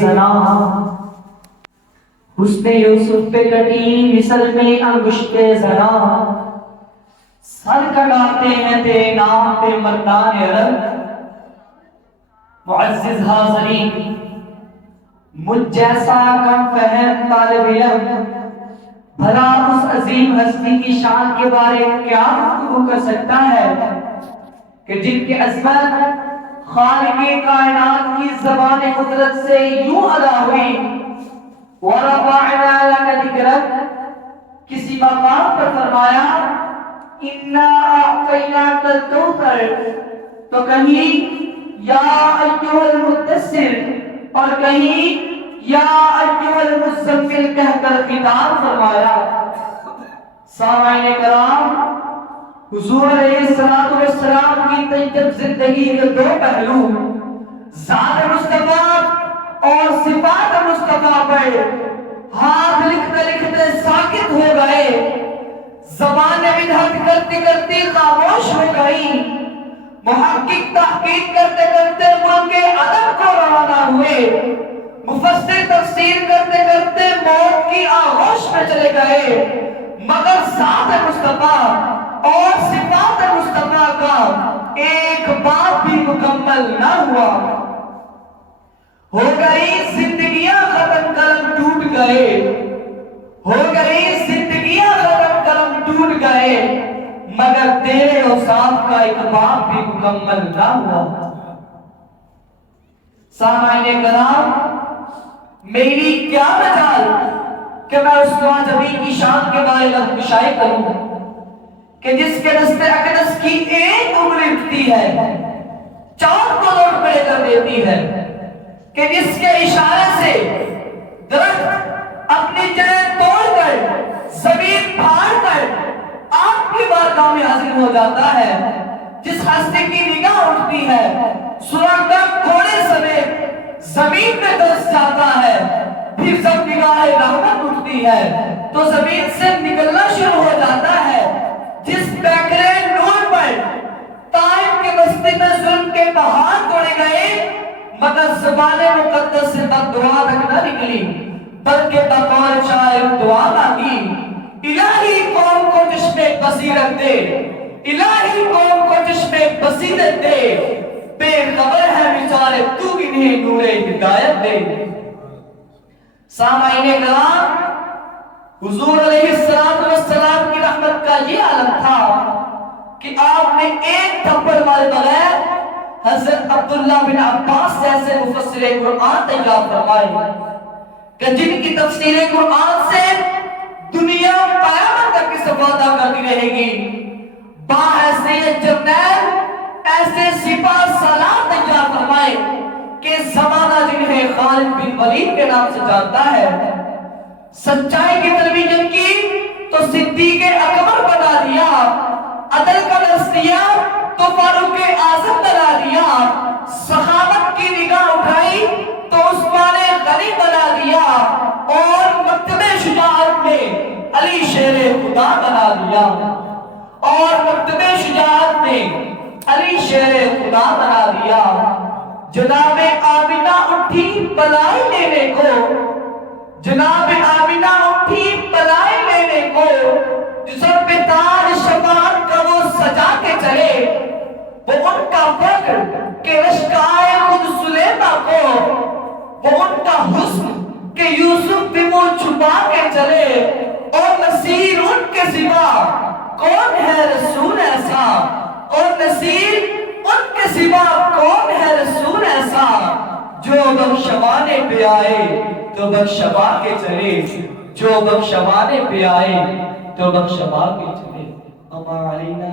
زنا حسن یوسف پہ کٹی مثل میں انگشت زنا، سر کٹاتے ہیں تیرے نام پہ مردان عرب۔ معزز حاضرین، مجھ جیسا کم فہم طالب علم بھلا اس عظیم ہستی کی شان کے بارے میں کیا گفتگو کر سکتا ہے کہ جن کی عظمت خالق کائنات کی زبان قدرت سے یوں ادا ہوئی وَرَفَعْنَا لَكَ ذِكْرَكَ، کسی مقام پر فرمایا إِنَّا أَعْطَيْنَاكَ الْكَوْثَرَ، تو کہیں یا ایھا المدثر اور کہیں یا ایھا المزمل کہہ کر خطاب فرمایا۔ سامعین کرام، حضور علیہ السلام کی طیب زندگی کے دو پہلو ذات مصطفیٰ اور صفات مصطفیٰ پر ہاتھ لکھتے لکھتے ساکت ہو گئے، زبانیں بدعت کرتے کرتے خاموش ہو گئی، محقق تحقیق کرتے کرتے ملک ادب کو روانہ ہوئے، مفسر تفسیر کرتے کرتے موت کی آغوش میں چلے گئے، مگر ذات مصطفیٰ اور صفات مصطفیٰ کا ایک باب بھی مکمل نہ ہوا۔ ہو گئی زندگیاں ختم، قلم ٹوٹ گئے، ہو گئی زندگیاں ختم، قلم ٹوٹ گئے، مگر تیرے اوصاف کا ایک باب بھی مکمل نہ ہوا۔ سامعین کرام، میری کیا مجال کہ میں اس نوجوان کی شان کے بارے میں گشائی کروں کہ جس کے دست اقدس کی ایک انگلی اٹھتی ہے چاند کو لوٹ کھڑے کر دیتی ہے، کہ جس کے اشارے سے درخت اپنی جڑیں توڑ کر زمین پھاڑ کر آپ کی بارگاہ میں حاضر ہو جاتا ہے، جس ہستی کی نگاہ اٹھتی ہے سورج کا کوڑے سمیت زمین میں دس جاتا ہے، پھر جب نگاہ رحمت اٹھتی ہے تو زمین سے نکلنا شروع ہو جاتا ہے، جس بیکرے نور پر طائف کے بستی میں ظلم کے پہاڑ توڑے گئے، مگر زبان مقدس سے تک دعا تک نہ نکلی، بلکہ بقول شاعر دعا مانگی، الہی قوم کو چشم بصیرت دے، الہی قوم کو چشم بصیرت دے، بے خبر ہے بیچارے تو انہیں نور ہدایت دے۔ سامعین کرام، حضور علیہ السلام کی رحمت کا یہ عالم تھا کہ آپ نے ایک تھپڑ مارے بغیر حضرت عبداللہ بن عباس جیسے مفسر قرآن تیار فرمائے کہ جن کی تفسیر قرآن سے دنیا قیامت تک استفادہ کرتی رہے گی، باحیثیت جرنیل ایسے سپاہ سالار تیار فرمائے کہ زمانہ جنہیں خالد بن ولید کے نام سے جانتا ہے، سچائی کی ترویج کی تو صدیق اکبر بنا دیا، عدل کا درس دیا تو فاروق اعظم بنا دیا، سخاوت کی نگاہ اٹھائی تو عثمان غنی بنا دیا، اور مکتب شجاعت میں علی شیر خدا بنا دیا، اور مکتب شجاعت میں علی شیر خدا بنا دیا۔ جناب آمینہ اٹھی بلائی لینے کو، جناب آمینہ اٹھی بلائی لینے کو، جو سر پہ تاج شفاعت کا وہ سجا کے چلے، وہ ان کا فخر کہ رشکائے خود سلیمہ کو، وہ ان کا حسن کہ یوسف بھی وہ چھپا کے چلے، اور نصیر ان کے سوا کون ہے رسول ایسا، اور نصیر ان کے سوا کون ہے رسول ایسا، جو بخشوانے پہ آئے تو بخشوا کے چلے، جو بخشوانے پہ آئے تو بخشوا کے چلے۔ اما علینا